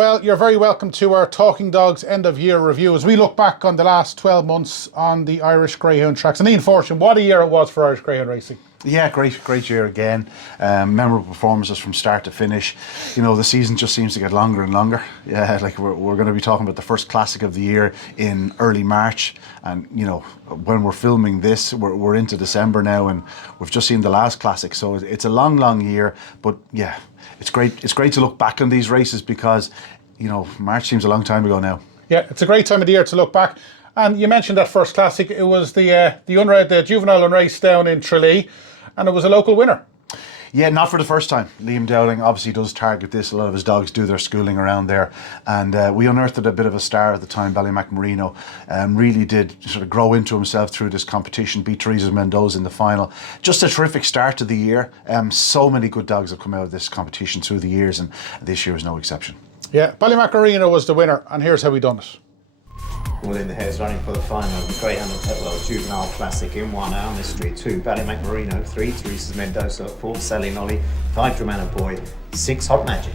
Well, you're very welcome to our Talking Dogs end of year review as we look back on the last 12 months on the Irish Greyhound tracks. And Ian Fortune, what a year it was for Irish Greyhound Racing. Yeah, great year again. Memorable performances from start to finish. You know, the season just seems to get longer and longer. Yeah, like we're going to be talking about the first classic of the year in early March, and you know, when we're filming this, we're into December now, and we've just seen the last classic. So it's a long year, but yeah, it's great. It's great to look back on these races because, you know, March seems a long time ago now. Yeah, it's a great time of the year to look back. And you mentioned that first classic. It was the Juvenile race down in Tralee, and it was a local winner. Yeah, not for the first time. Liam Dowling obviously does target this. A lot of his dogs do their schooling around there. And we unearthed a bit of a star at the time, Ballymac Marino. Really did sort of grow into himself through this competition, beat Teresa Mendoza in the final. Just a terrific start to the year. So many good dogs have come out of this competition through the years, and this year was no exception. Yeah, Ballymac Marino was the winner, and here's how he done it. All in the hairs running for the final of the Greyhound Juvenile Classic in 1 hour. Mystery 2, Ballymac Marino. 3, Teresa Mendoza. 4, Sally Nolly. 5, Dramana Boy. 6, Hot Magic.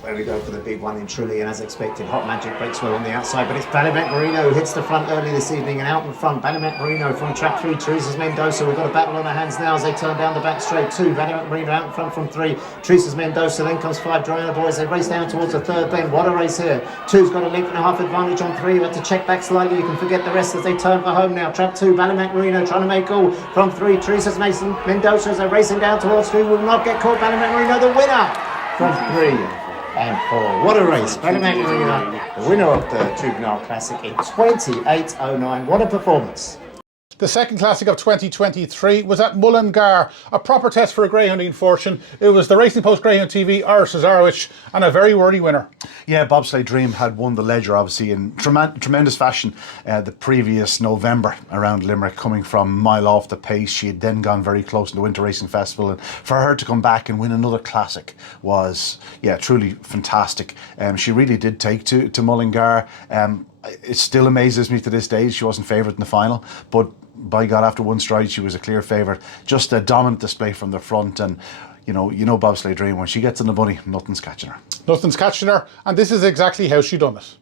Where we go for the big one in Tralee, and as expected, Hot Magic breaks well on the outside, but it's Ballymac Marino who hits the front early this evening, and out in front, Ballymac Marino from track 3, Teresa Mendoza. We've got a battle on our hands now as they turn down the back straight. 2, Ballymac Marino out in front from 3, Teresa Mendoza, then comes 5, Dramana Boys. They race down towards the third bend. What a race here. 2's got a length and a half advantage on 3, but to check back slightly, you can forget the rest as they turn for home now. Track 2, Ballymac Marino trying to make all from 3, Teresa Mendoza as they're racing down towards 3, will not get caught. Ballymac Marino the winner from 3 and 4. What a race. Ballymac Marino, the winner of the Juvenile Classic in 28.09. What a performance. The second classic of 2023 was at Mullingar, a proper test for a greyhounding Fortune. It was the Racing Post Greyhound TV, Irish Cesarewitch, and a very worthy winner. Yeah, Bobsleigh Dream had won the Ledger obviously in tremendous fashion the previous November around Limerick, coming from a mile off the pace. She had then gone very close in the Winter Racing Festival, and for her to come back and win another classic was, yeah, truly fantastic. She really did take to Mullingar. It still amazes me to this day she wasn't favourite in the final, but by God, after one stride she was a clear favourite. Just a dominant display from the front, and you know Bobsleigh Dream, when she gets in the money, nothing's catching her. Nothing's catching her, and this is exactly how she done it.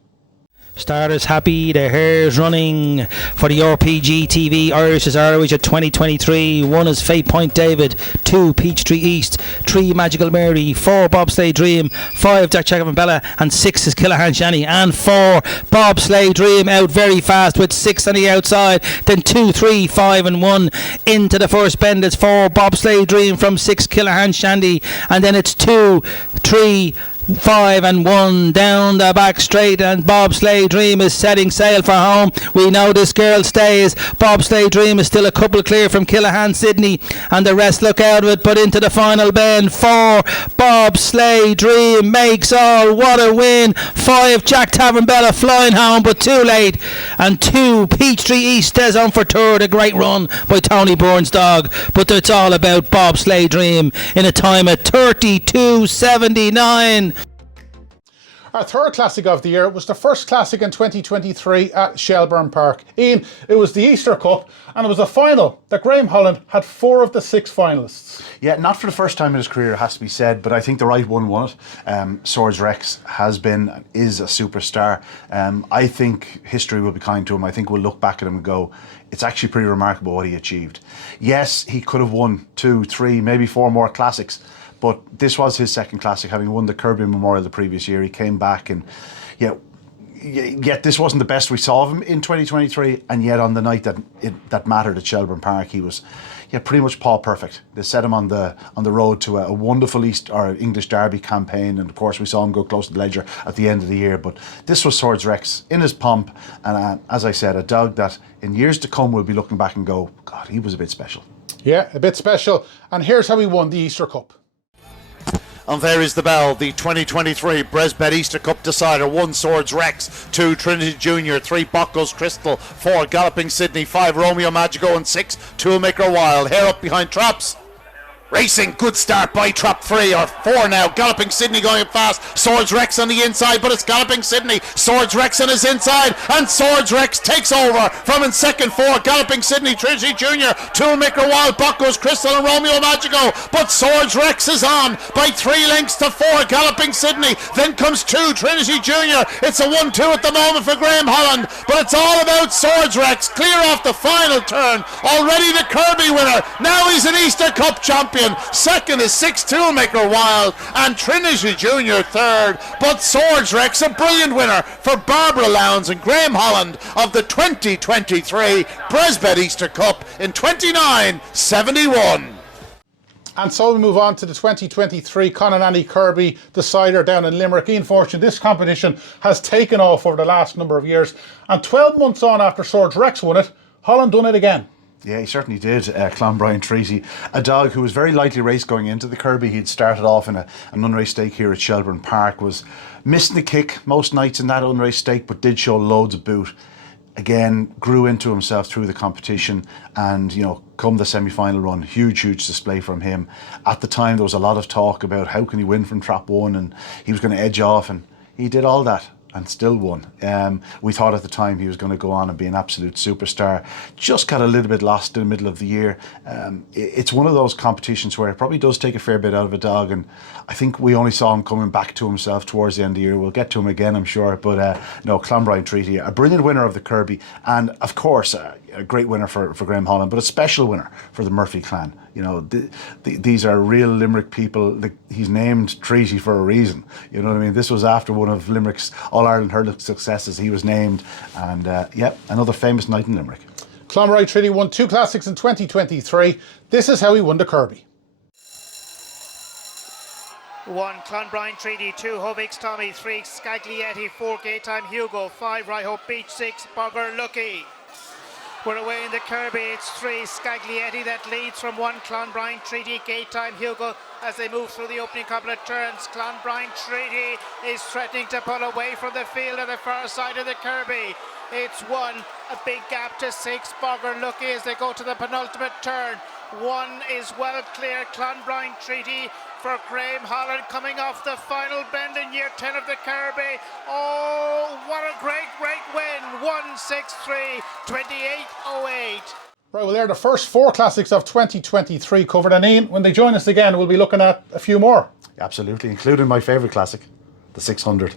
Starters happy, the hair's running for the RPGTV Irish Cesarewitch at 2023. 1 is Fate Point David, 2 Peachtree East, 3 Magical Mary, 4 Bobsleigh Dream, 5 Jack Jacob and Bella, and 6 is Killahan Shani, and 4 Bobsleigh Dream out very fast with 6 on the outside, then 2, 3, 5 and 1 into the first bend. It's 4 Bobsleigh Dream from 6 Killahan Shandy, and then it's 2, 3, 5 and 1 down the back straight, and Bobsleigh Dream is setting sail for home. We know this girl stays. Bobsleigh Dream is still a couple clear from Killahan Sydney, and the rest look out of it, but into the final bend. 4 Bobsleigh Dream makes all. What a win. 5 Jack Tavern Bella flying home, but too late, and 2 Peachtree East stays on for third. A great run by Tony Bourne's dog, but it's all about Bobsleigh Dream in a time at 32.79. Our third classic of the year was the first classic in 2023 at Shelbourne Park. Ian, it was the Easter Cup, and it was a final that Graham Holland had 4 of the 6 finalists. Yeah, not for the first time in his career, it has to be said, but I think the right one won it. Swords Rex is a superstar. I think history will be kind to him. I think we'll look back at him and go, it's actually pretty remarkable what he achieved. Yes, he could have won 2, 3, maybe 4 more classics, but this was his second classic, having won the Kirby Memorial the previous year. He came back, and yet this wasn't the best we saw of him in 2023, and yet on the night that mattered at Shelbourne Park, he was pretty much paw perfect. They set him on the road to a wonderful English Derby campaign, and of course we saw him go close to the Ledger at the end of the year. But this was Swords Rex in his pomp, and as I said, a dog that in years to come we'll be looking back and go, God, he was a bit special. Yeah, a bit special. And here's how he won the Easter Cup. And there is the bell, the 2023 Bresbet Easter Cup decider. 1 Swords Rex, 2 Trinity Junior, 3 Bocco's Crystal, 4 Galloping Sydney, 5 Romeo Magico, and 6 Toolmaker Wild. Hair up behind traps. Racing, good start by Trap 3 or 4 now. Galloping Sydney going fast. Swords Rex on the inside, but it's Galloping Sydney. Swords Rex on his inside, and Swords Rex takes over from in second 4. Galloping Sydney, Trinity Junior, Toolmaker Wild, Buckos, Crystal, and Romeo Magico. But Swords Rex is on by 3 lengths to 4. Galloping Sydney. Then comes 2, Trinity Junior. It's a 1-2 at the moment for Graham Holland, but it's all about Swords Rex. Clear off the final turn. Already the Kirby winner. Now he's an Easter Cup champion. Second is 6 Toolmaker Wild and Trinity Junior third. But Swords Rex, a brilliant winner for Barbara Lowndes and Graham Holland of the 2023 Bresbet Easter Cup in 29.71. And so we move on to the 2023 Conanani Kirby decider down in Limerick. Ian Fortune, this competition has taken off over the last number of years, and 12 months on after Swords Rex won it, Holland done it again. Yeah, he certainly did. Clonbrien Treaty, a dog who was very lightly raced going into the Kirby. He'd started off in an unraced stake here at Shelbourne Park, was missing the kick most nights in that unraced stake, but did show loads of boot. Again, grew into himself through the competition, and come the semi-final run, huge display from him. At the time, there was a lot of talk about how can he win from Trap 1, and he was going to edge off, and he did all that and still won. We thought at the time he was going to go on and be an absolute superstar. Just got a little bit lost in the middle of the year. It's one of those competitions where it probably does take a fair bit out of a dog, and I think we only saw him coming back to himself towards the end of the year. We'll get to him again, I'm sure, but no, Clonbrien Treaty, a brilliant winner of the Kirby, and of course a great winner for Graham Holland, but a special winner for the Murphy clan. These are real Limerick people. He's named Treaty for a reason. You know what I mean? This was after one of Limerick's All-Ireland hurling successes. He was named, and another famous night in Limerick. Clonbrien Treaty won 2 classics in 2023. This is how he won the Kirby. 1 Clonbrien Treaty, 2 Hovix Tommy, 3 Scaglietti, 4 Gaytime Hugo, 5 Right Hope Beach, 6 Bogger Lucky. We're away in the Kirby. It's 3 Scaglietti that leads from 1 Clonbrien Treaty, Gaytime Hugo as they move through the opening couple of turns. Clonbrien Treaty is threatening to pull away from the field at the far side of the Kirby. It's 1, a big gap to 6 Bogger Lucky as they go to the penultimate turn. 1 is well clear, Clonbrien Treaty for Graham Holland coming off the final bend in year 10 of the Kirby. Oh, what a great win. 1-6-3, 28-08. Right, well, they're the first 4 classics of 2023 covered. And Ian, when they join us again, we'll be looking at a few more. Absolutely, including my favourite classic, the 600.